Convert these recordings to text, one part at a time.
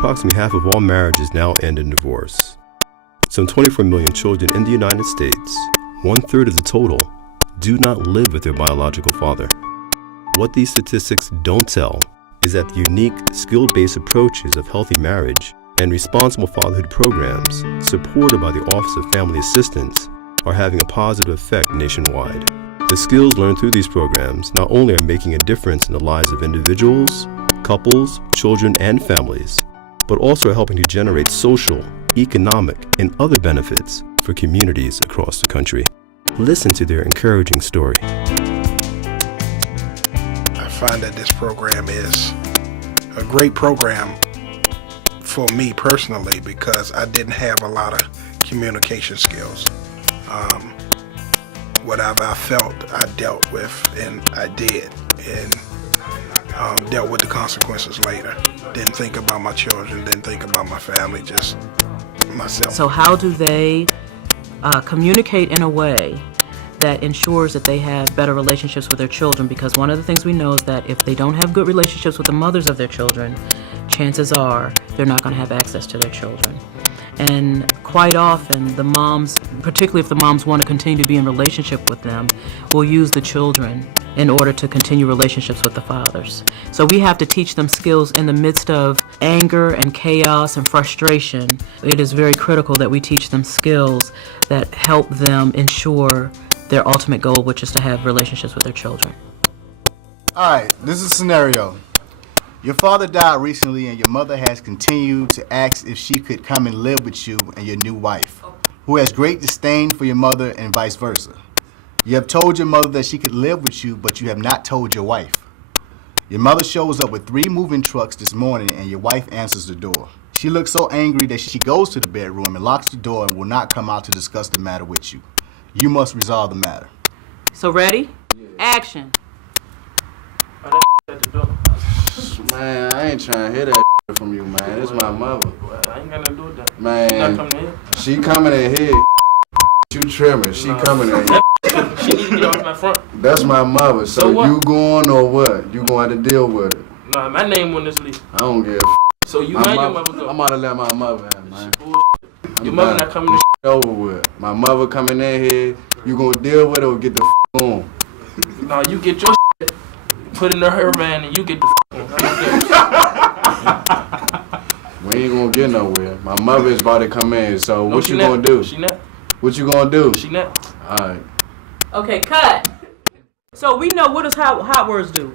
approximately half of all marriages now end in divorce. Some 24 million children in the United States, 1/3 of the total, do not live with their biological father. What these statistics don't tell is that the unique, skill-based approaches of healthy marriage and responsible fatherhood programs supported by the Office of Family Assistance are having a positive effect nationwide. The skills learned through these programs not only are making a difference in the lives of individuals, couples, children, and families, but also are helping to generate social, economic, and other benefits for communities across the country. Listen to their encouraging story. I find that this program is a great program for me personally because I didn't have a lot of communication skills. Whatever I felt, I dealt with, and I did, and dealt with the consequences later. Didn't think about my children, didn't think about my family, just myself. So how do they communicate in a way that ensures that they have better relationships with their children? Because one of the things we know is that if they don't have good relationships with the mothers of their children, chances are they're not going to have access to their children. And quite often, the moms, particularly if the moms want to continue to be in relationship with them, will use the children in order to continue relationships with the fathers. So we have to teach them skills in the midst of anger and chaos and frustration. It is very critical that we teach them skills that help them ensure their ultimate goal, which is to have relationships with their children. All right, this is a scenario. Your father died recently and your mother has continued to ask if she could come and live with you and your new wife, who has great disdain for your mother and vice versa. You have told your mother that she could live with you, but you have not told your wife. Your mother shows up with 3 moving trucks this morning and your wife answers the door. She looks so angry that she goes to the bedroom and locks the door and will not come out to discuss the matter with you. You must resolve the matter. So ready? Yeah. Action. Man, I ain't trying to hear that from you, man. It's my mother. I ain't got nothing to do with that. Man, she coming in here. You trimming. She coming in here. She need to get off my front. That's my mother. So you going or what? You going to deal with it? Nah, my name on this list. I don't give a So you and your mother go. I'm about to let my mother in, man. Your mother not coming in. Over with. My mother coming in here. You gonna deal with it or get the on? Nah, you get your put in her van and you get the on. We ain't gonna get nowhere. My mother is about to come in, so what you gonna do? She not. What you gonna do? She not. Alright. Okay, cut. So we know what does hot words do.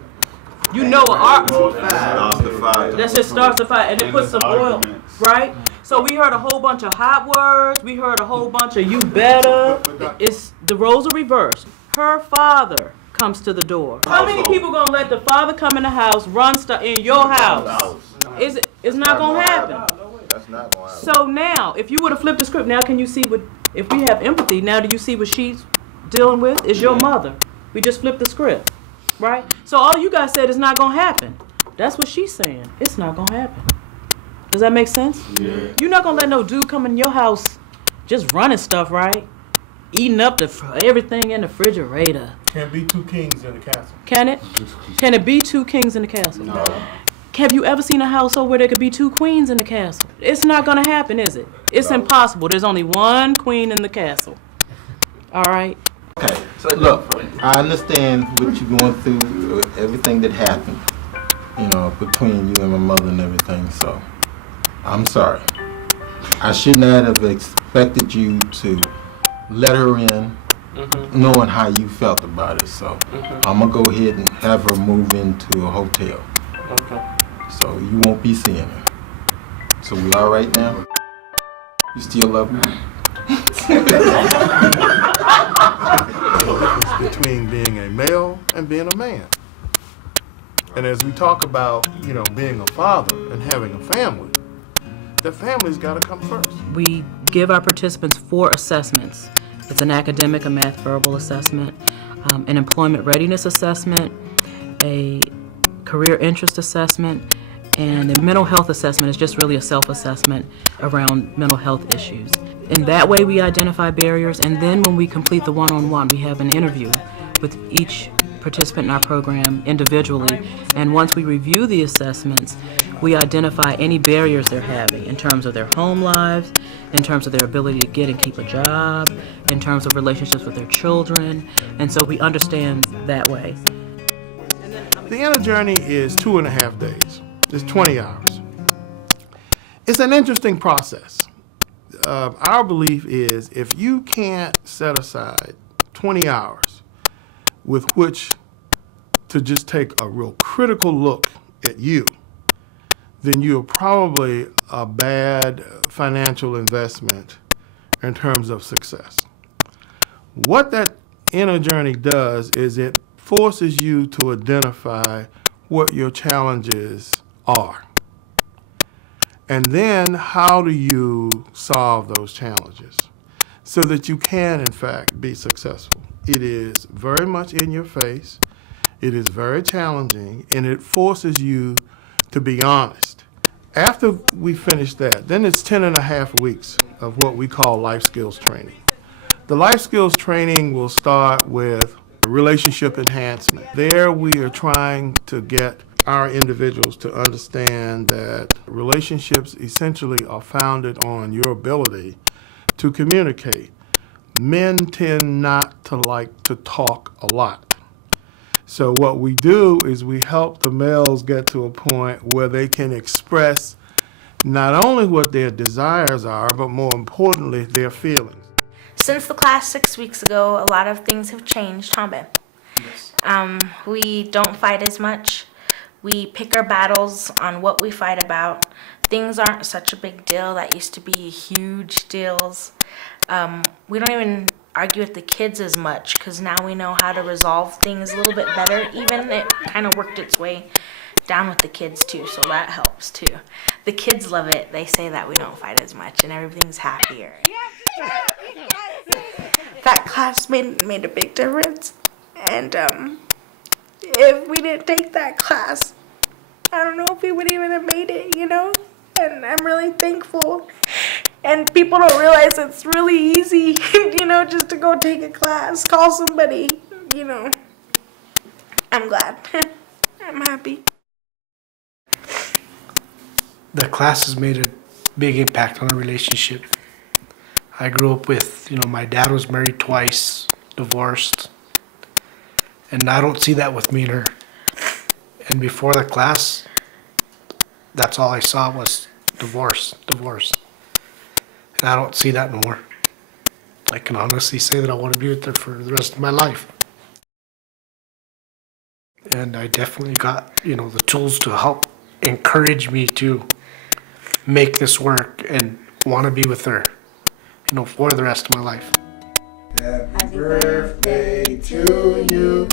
You know what that just starts the fire and it puts some oil, right? So we heard a whole bunch of hot words. We heard a whole bunch of you better. It's the roles are reversed. Her father comes to the door. How many people gonna let the father come in the house, run stuff in your house? It's not gonna happen. That's not gonna happen. So now, if you would have flipped the script, now can you see what? If we have empathy, now do you see what she's dealing with? Is your mother? We just flipped the script, right? So all you guys said is not gonna happen. That's what she's saying. It's not gonna happen. Does that make sense? Yeah. You're not gonna let no dude come in your house just running stuff, right? Eating up everything in the refrigerator. Can't be 2 kings in the castle. Can it? Can it be 2 kings in the castle? No. Have you ever seen a household where there could be 2 queens in the castle? It's not gonna happen, is it? It's impossible. There's only 1 queen in the castle. All right? Okay, so look, I understand what you're going through, everything that happened, you know, between you and my mother and everything, so I'm sorry. I should not have expected you to let her in, knowing how you felt about it, so I'm going to go ahead and have her move into a hotel. Okay. So you won't be seeing her. So we all right now? You still love me? Between being a male and being a man. And as we talk about, you know, being a father and having a family, the family's got to come first. We give our participants 4 assessments. It's an academic, a math verbal assessment, an employment readiness assessment, a career interest assessment, and a mental health assessment is just really a self-assessment around mental health issues. In that way, we identify barriers, and then when we complete the one-on-one, we have an interview with each participant in our program individually, and once we review the assessments, We identify any barriers they're having in terms of their home lives, in terms of their ability to get and keep a job, in terms of relationships with their children, and so we understand that way. The inner journey is 2.5 days. It's 20 hours. It's an interesting process. Our belief is if you can't set aside 20 hours with which to just take a real critical look at you, then you're probably a bad financial investment in terms of success. What that inner journey does is it forces you to identify what your challenges are. And then how do you solve those challenges so that you can, in fact, be successful? It is very much in your face. It is very challenging, and it forces you to be honest. After we finish that, then it's 10.5 weeks of what we call life skills training. The life skills training will start with relationship enhancement. There we are trying to get our individuals to understand that relationships essentially are founded on your ability to communicate. Men tend not to like to talk a lot. So what we do is we help the males get to a point where they can express not only what their desires are, but more importantly, their feelings. Since the class 6 weeks ago, a lot of things have changed, huh, Ben? Yes. We don't fight as much. We pick our battles on what we fight about. Things aren't such a big deal. That used to be huge deals. We don't even argue with the kids as much because now we know how to resolve things a little bit better. Even it kind of worked its way down with the kids too, so that helps too. The kids love it. They say that we don't fight as much and everything's happier. That class made a big difference, and if we didn't take that class, I don't know if we would even have made it, you know? And I'm really thankful. And people don't realize it's really easy, you know, just to go take a class, call somebody, you know. I'm glad. I'm happy. The class has made a big impact on our relationship. I grew up with, my dad was married twice, divorced, and I don't see that with me and her. And before the class, that's all I saw was divorce. And I don't see that no more. I can honestly say that I want to be with her for the rest of my life. And I definitely got, the tools to help encourage me to make this work and want to be with her, for the rest of my life. Happy birthday to you.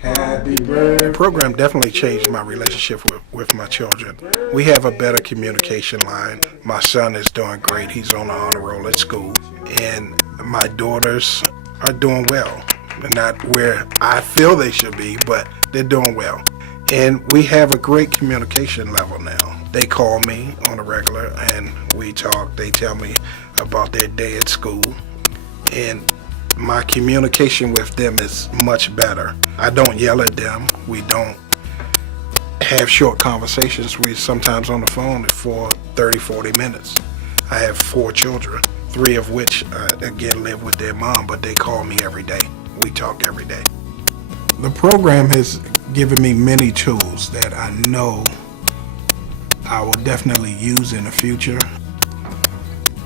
Happy birthday. The program definitely changed my relationship with my children. We have a better communication line. My son is doing great. He's on the honor roll at school. And my daughters are doing well. They're not where I feel they should be, but they're doing well. And we have a great communication level now. They call me on a regular and we talk. They tell me about their day at school. And my communication with them is much better. I don't yell at them. We don't have short conversations. We're sometimes on the phone for 30, 40 minutes. I have 4 children, 3 of which, again, live with their mom, but they call me every day. We talk every day. The program has given me many tools that I know I will definitely use in the future,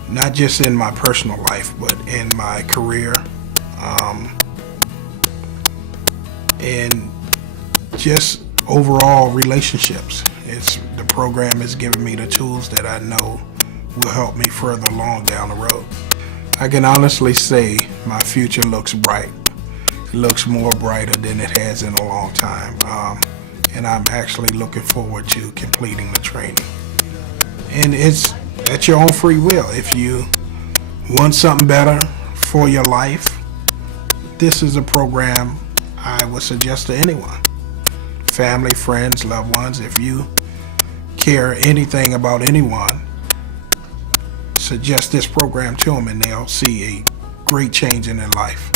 not just in my personal life, but in my career, and just overall relationships. The program has given me the tools that I know will help me further along down the road. I can honestly say my future looks bright. It looks more brighter than it has in a long time. And I'm actually looking forward to completing the training. And it's at your own free will. If you want something better for your life, this is a program I would suggest to anyone. Family, friends, loved ones, if you care anything about anyone, suggest this program to them and they'll see a great change in their life.